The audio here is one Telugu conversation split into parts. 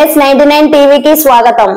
MS99 టీవీకి స్వాగతం.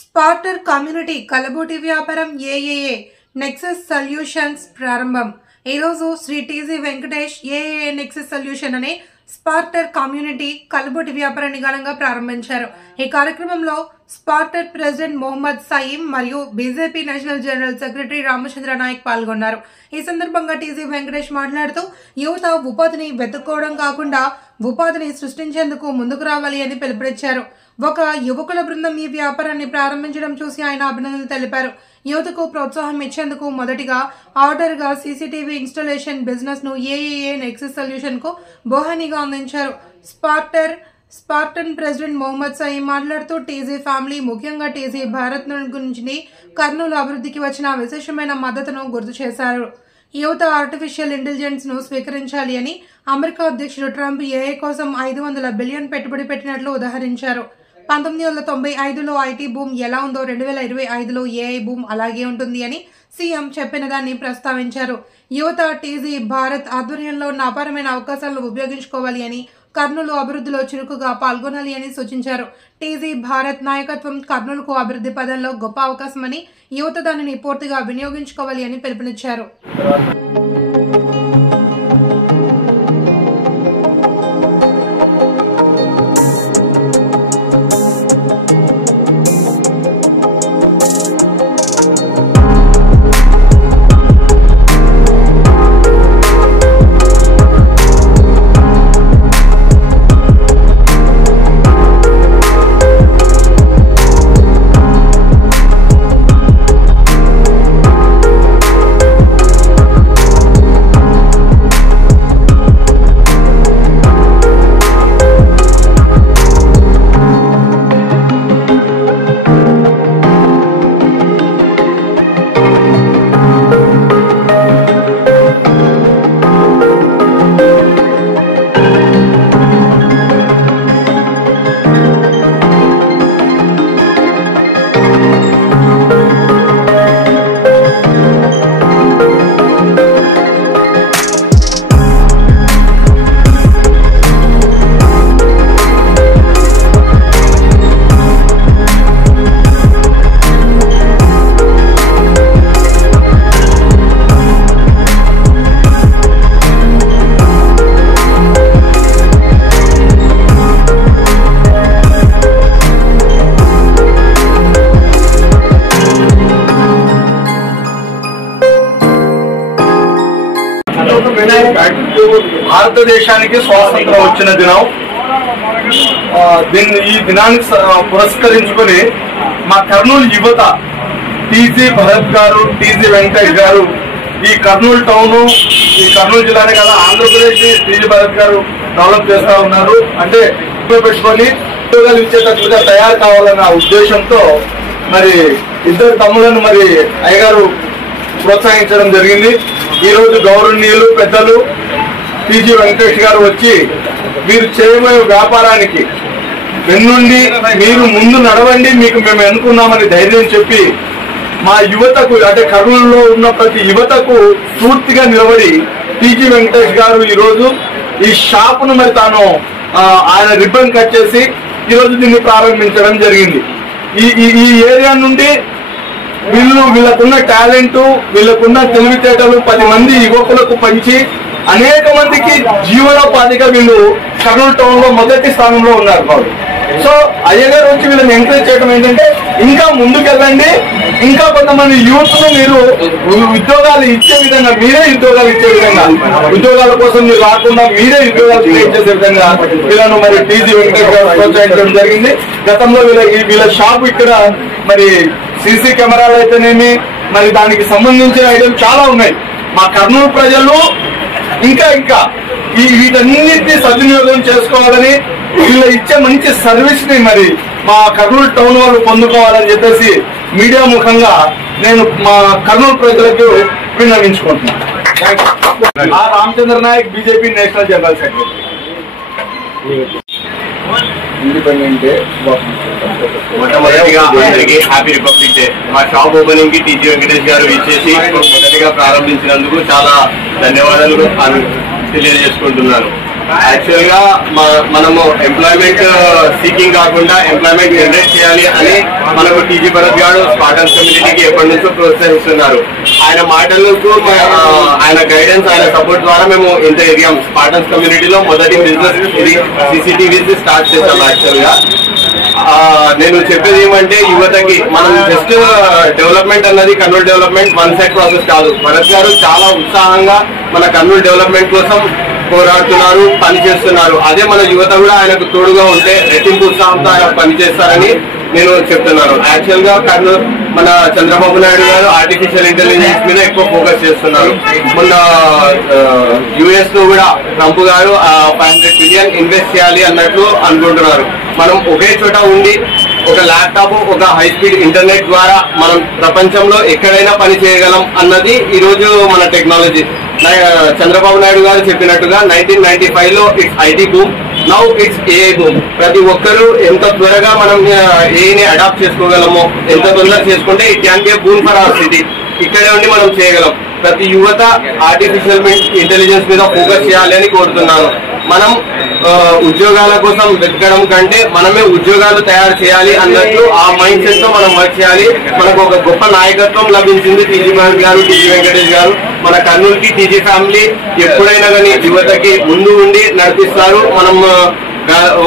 స్పార్టర్ కమ్యూనిటీ కలబోటి వ్యాపారం ఏఏఏ నెక్సస్ సొల్యూషన్స్ ప్రారంభం. ఈరోజు Shri TG Venkatesh AAA Nexus solution అనే స్పార్టర్ కమ్యూనిటీ కలబోటి వ్యాపారాన్ని ఘనంగా ప్రారంభించారు. ఈ కార్యక్రమంలో స్పార్టర్ ప్రెసిడెంట్ మొహమ్మద్ సయీం మరియు BJP national general secretary Ramachandra Nayak పాల్గొన్నారు. ఈ సందర్భంగా టీజీ వెంకటేష్ మాట్లాడుతూ యువత ఉపాధిని వెతుక్కోవడం కాకుండా ఉపాధిని సృష్టించేందుకు ముందుకు రావాలి అని పిలుపునిచ్చారు. ఒక యువకుల బృందం ఈ వ్యాపారాన్ని ప్రారంభించడం చూసి ఆయన అభినందనలు తెలిపారు. యువతకు ప్రోత్సాహం ఇచ్చేందుకు మొదటిగా ఆర్డర్గా సీసీటీవీ ఇన్స్టాలేషన్ బిజినెస్ ను ఏఏఏ నెక్సస్ సొల్యూషన్ కు బోహనీగా అందించారు. స్పార్టన్ ప్రెసిడెంట్ మొహమ్మద్ సయీం మాట్లాడుతూ టీజీ ఫ్యామిలీ, ముఖ్యంగా టీజీ భారత్ గురించి కర్నూలు అభివృద్ధికి వచ్చిన విశేషమైన మద్దతును గుర్తు చేశారు. యువత ఆర్టిఫిషియల్ ఇంటెలిజెన్స్ ను స్వీకరించాలి అని అమెరికా అధ్యక్షుడు ట్రంప్ ఏఐ కోసం 500 బిలియన్ పెట్టుబడి పెట్టినట్లు ఉదాహరించారు. 1995లో ఐటీ బూమ్ ఎలా ఉందో 2025లో ఏఐ బూమ్ అలాగే ఉంటుంది అని సీఎం చెప్పిన దాన్ని ప్రస్తావించారు. యువత టీజీ భారత్ ఆధ్వర్యంలో ఉన్న అపారమైన అవకాశాలను ఉపయోగించుకోవాలి అని, కర్నూలు అభివృద్ధిలో చురుకుగా పాల్గొనాలి అని సూచించారు. టీజీ భారత్ నాయకత్వం కర్నూలుకు అభివృద్ధి పదంలో గొప్ప అవకాశమని, యువత దానిని పూర్తిగా వినియోగించుకోవాలి అని పిలుపునిచ్చారు. భారతదేశానికి స్వాతంత్రం వచ్చిన దినం. ఈ దినాన్ని పురస్కరించుకొని మా కర్నూలు యువత టీజీ భరత్ గారు, టీజీ వెంకటేష్ గారు ఈ కర్నూలు టౌన్, ఈ కర్నూలు జిల్లానే కదా ఆంధ్రప్రదేశ్ టీజీ భరత్ గారు డెవలప్ చేస్తా ఉన్నారు. అంటే పెట్టుకొని ఉద్యోగాలు ఇచ్చేటట్లుగా తయారు కావాలన్న ఉద్దేశంతో మరి ఇద్దరు తమ్ములను మరి అయ్యగారు ప్రోత్సహించడం జరిగింది. ఈ రోజు గౌరవనీయులు పెద్దలు టీజీ వెంకటేష్ గారు వచ్చి మీరు చేయబోయే వ్యాపారానికి వెన్నుండి మీరు ముందు నడవండి, మీకు మేము ఎన్నుకున్నామని ధైర్యం చెప్పి మా యువతకు, అంటే కర్నూలులో ఉన్న ప్రతి యువతకు పూర్తిగా నిలబడి టీజీ వెంకటేష్ గారు ఈరోజు ఈ షాపును మరి తాను ఆయన రిబ్బన్ కట్ చేసి ఈరోజు దీన్ని ప్రారంభించడం జరిగింది. ఈ ఏరియా నుండి వీళ్ళకున్న టాలెంట్, వీళ్ళకున్న తెలివితేటలు 10 మంది యువకులకు పంచి అనేక మందికి జీవనోపాధిగా వీళ్ళు కర్నూలు టౌన్ లో మొదటి స్థానంలో ఉన్నారు. సో అయ్యగారు వచ్చి వీళ్ళని ఎంకరేజ్ చేయడం ఏంటంటే ఇంకా ముందుకెళ్ళండి, ఇంకా కొంతమంది యూత్ ను మీరు ఉద్యోగాలు ఇచ్చే విధంగా, మీరే ఉద్యోగాలు ఇచ్చే విధంగా, ఉద్యోగాల కోసం మీరు రాకుండా మీరే ఉద్యోగాలు క్రియేట్ చేసే విధంగా వీళ్ళను మరి టీజీ వెంకటేష్ గారు ప్రోత్సహించడం జరిగింది. గతంలో వీళ్ళ షాప్ ఇక్కడ మరి సీసీ కెమెరాలు అయితేనేమి, మరి దానికి సంబంధించిన ఐడియాలు చాలా ఉన్నాయి. మా కర్నూలు ప్రజలు ఇంకా వీటన్నిటిని సద్వినియోగం చేసుకోవాలని, వీళ్ళు ఇచ్చే మంచి సర్వీస్ ని మరి మా కర్నూలు టౌన్ వాళ్ళు పొందుకోవాలని చెప్పేసి మీడియా ముఖంగా నేను మా కర్నూలు ప్రజలకు విన్నవించుకుంటున్నాను. Ramachandra Naik, BJP national general secretary. Independent day. మొట్టమొదటిగా అందరికీ హ్యాపీ రిపబ్లిక్ డే. మా షాప్ ఓపెనింగ్ కి టీజీ వెంకటేష్ గారు ఇచ్చేసి మొదటిగా ప్రారంభించినందుకు చాలా ధన్యవాదాలు తెలియజేసుకుంటున్నాను. యాక్చువల్ గా మనము ఎంప్లాయ్మెంట్ సీకింగ్ కాకుండా ఎంప్లాయ్మెంట్ జనరేట్ చేయాలి అని మనకు టీజీ భరత్ గారు స్పార్టన్స్ కమ్యూనిటీకి ఎప్పటి నుంచో ప్రోత్సహిస్తున్నారు. ఆయన మాటలకు ఆయన గైడెన్స్ ఆయన సపోర్ట్ ద్వారా మేము ఇంత ఎదిగాం. స్పార్టన్స్ కమ్యూనిటీలో మొదటి బిజినెస్ ఇది CCTVs స్టార్ట్ చేస్తాం. యాక్చువల్ గా నేను చెప్పేది ఏమంటే యువతకి మనం జస్ట్ డెవలప్మెంట్ అన్నది Kurnool development one side process కాదు. భరత్ గారు చాలా ఉత్సాహంగా మన కర్నూలు డెవలప్మెంట్ కోసం పోరాడుతున్నారు, పనిచేస్తున్నారు. అదే మన యువత కూడా ఆయనకు తోడుగా ఉంటే రెట్టింపు ఉత్సాహంతో ఆయన పనిచేస్తారని నేను చెప్తున్నాను. యాక్చువల్ గా కర్నూలు మన చంద్రబాబు నాయుడు గారు ఆర్టిఫిషియల్ ఇంటెలిజెన్స్ మీద ఎక్కువ ఫోకస్ చేస్తున్నారు. మొన్న US లో కూడా ట్రంప్ గారు 500 బిలియన్ ఇన్వెస్ట్ చేయాలి అన్నట్లు అనుకుంటున్నారు. మనం ఒకే చోట ఉండి ఒక ల్యాప్టాప్, ఒక హై స్పీడ్ ఇంటర్నెట్ ద్వారా మనం ప్రపంచంలో ఎక్కడైనా పని చేయగలం అన్నది ఈ రోజు మన టెక్నాలజీ. చంద్రబాబు నాయుడు గారు చెప్పినట్టుగా 1995 లో it's IT boom, now it's AI boom. ప్రతి ఒక్కరూ ఎంత త్వరగా మనం ఏఐని అడాప్ట్ చేసుకోగలమో, ఎంత తొందరగా చేసుకుంటే it can be boom for hour city. ఇక్కడే ఉండి మనం చేయగలం. ప్రతి యువత ఆర్టిఫిషియల్ ఇంటెలిజెన్స్ మీద ఫోకస్ చేయాలి అని కోరుతున్నాను. మనం ఉద్యోగాల కోసం వెతకడం కంటే మనమే ఉద్యోగాలు తయారు చేయాలి అన్నట్టు ఆ మైండ్ సెట్ తో మనం వర్క్ చేయాలి. మనకు ఒక గొప్ప నాయకత్వం లభించింది టీజీ భరత్ గారు, టీజీ వెంకటేష్ గారు. మన కర్నూలుకి టీజీ ఫ్యామిలీ ఎప్పుడైనా కానీ యువతకి ముందు ఉండి నడిపిస్తారు. మనం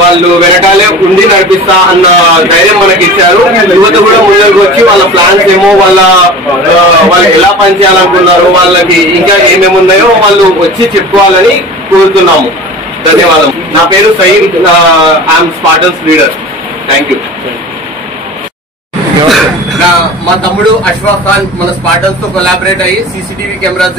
వాళ్ళు వెనకాలే ఉండి నడిపిస్తా అన్న ధైర్యం మనకి ఇచ్చారు. యువత కూడా ముందుకు వచ్చి వాళ్ళ ప్లాన్స్ ఏమో, వాళ్ళు ఎలా పనిచేయాలనుకున్నారు, వాళ్ళకి ఇంకా ఏమేమి ఉన్నాయో వాళ్ళు వచ్చి చెప్పుకోవాలని కోరుతున్నాము. ధన్యవాదం. నా పేరు Sayeed, I'm spartans leader. Thank you. మా తమ్ముడు అష్ఫాక్ ఖాన్ మన స్పార్టన్స్ తో కొలాబరేట్ అయ్యి CCTV కెమెరాస్